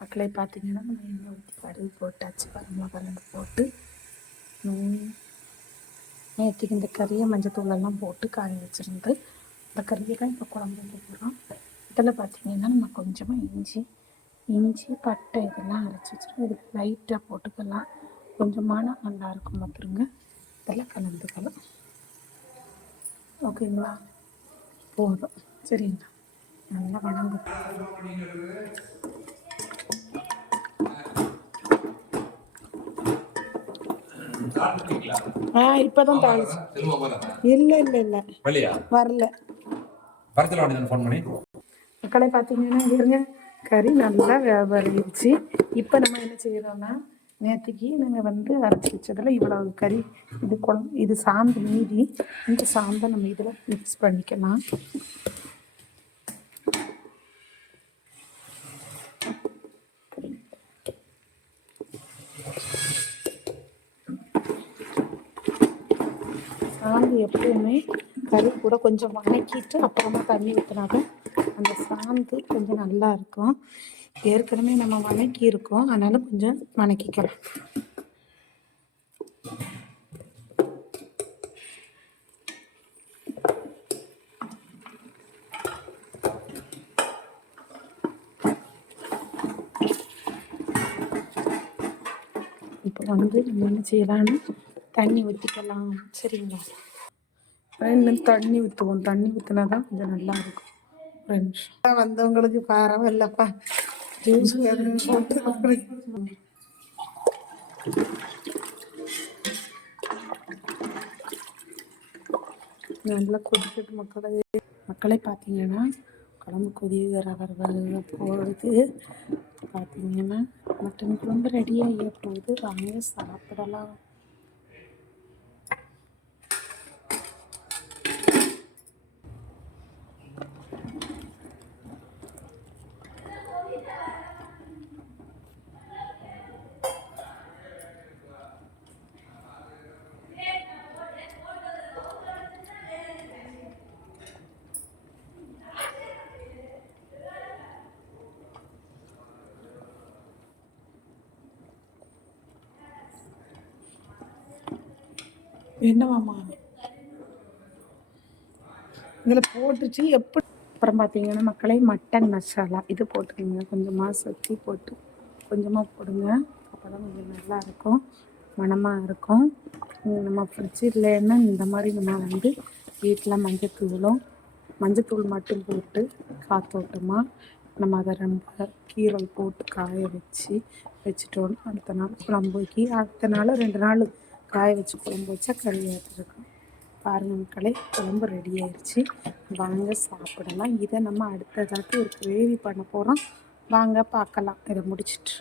மக்களை பார்த்தீங்கன்னா நம்ம எண்ணெய் ஊற்றி கடுகு போட்டாச்சு வரமிளகா கலந்து போட்டு நேற்றுக்கு இந்த கறியை மஞ்சத்தூளெல்லாம் போட்டு காய வச்சுருந்து இந்த கறியை தான் இப்போ குழம்பு வைக்க போகிறோம் இதில் பார்த்தீங்கன்னா நம்ம கொஞ்சமாக இஞ்சி இஞ்சி பட்டை இதெல்லாம் அரைச்சி வச்சுருக்கோம். இதுக்கு லைட்டாக போட்டுக்கலாம். கொஞ்சமான நல்லா இருக்கும் பார்த்துருங்க இதெல்லாம் கலந்துக்கலாம். ஓகேங்களா போதும். சரிங்களா? நல்லா வணங்கும். ஆ இப்போதான் தாளிச்சு இல்லை இல்லை இல்லை. வரல. மக்களை பார்த்தீங்கன்னா இருங்க. கறி நல்லா வியாபாரிச்சு. இப்போ நம்ம என்ன செய்கிறோம்னா நேற்றுக்கு நாங்கள் வந்து அரைச்சி வச்சதில் இவ்வளவு கறி இது குழம்பு இது சாந்து மீதி இந்த சாந்தை நம்ம இதில் மிக்ஸ் பண்ணிக்கலாம். சாந்து எப்பவுமே கறி கூட கொஞ்சம் வணக்கிட்டு அப்புறமா தண்ணி ஊற்றினாதான் அந்த சாந்து கொஞ்சம் நல்லா இருக்கும். ஏற்கனவே நம்ம வணக்கி இருக்கோம். அதனால கொஞ்சம் வணக்கிக்கலாம். இப்போ வந்து நம்ம என்ன செய்யலான்னு தண்ணி ஊற்றிக்கலாம் சரிங்களா? ரெண்டு தண்ணி ஊற்றுவோம் தண்ணி ஊற்றினா தான் கொஞ்சம் நல்லா இருக்கும். ரெண்டு நிமிஷம். வந்தவங்களுக்கு பரவாயில்லப்பா. ஜூஸ் நல்லா கொதிக்கட்டு மக்களை. மக்களை பார்த்தீங்கன்னா குழம்பு கொதிக்கிற வர போகுது. பார்த்தீங்கன்னா மட்டன் குழம்பு ரெடி ஆகிய போகுது. வாங்க சாப்பிடலாம். என்னவாம்மா இதில் போட்டுச்சு எப்படி? அப்புறம் பார்த்தீங்கன்னா மக்களே மட்டன் மசாலா. இது போட்டுக்கோங்க. கொஞ்சமாக சத்தி போட்டு கொஞ்சமாக போடுங்க. அப்போ தான் கொஞ்சம் நல்லா இருக்கும். மணமாக இருக்கும். நம்ம ஃப்ரிட்ஜ் இல்லைன்னா இந்த மாதிரி நம்ம வந்து வீட்டில் மஞ்சத்தூளும் மஞ்சத்தூள் மட்டும் போட்டு காத்தோட்டமாக நம்ம அதை ரொம்ப கீரல் போட்டு காய வச்சு வச்சுட்டோம். அடுத்த நாள் குழம்பு வைக்கி அடுத்த நாள் ரெண்டு நாள் காய வச்சு குழம்பு வச்சா கறி இருக்கும். பாருங்க மக்களே குழம்பு ரெடி ஆயிடுச்சு வாங்க சாப்பிடலாம். இதை நம்ம அடுத்ததாட்டு ஒரு கிரேவி பண்ண போகிறோம் வாங்க பார்க்கலாம். இதை முடிச்சிட்டு.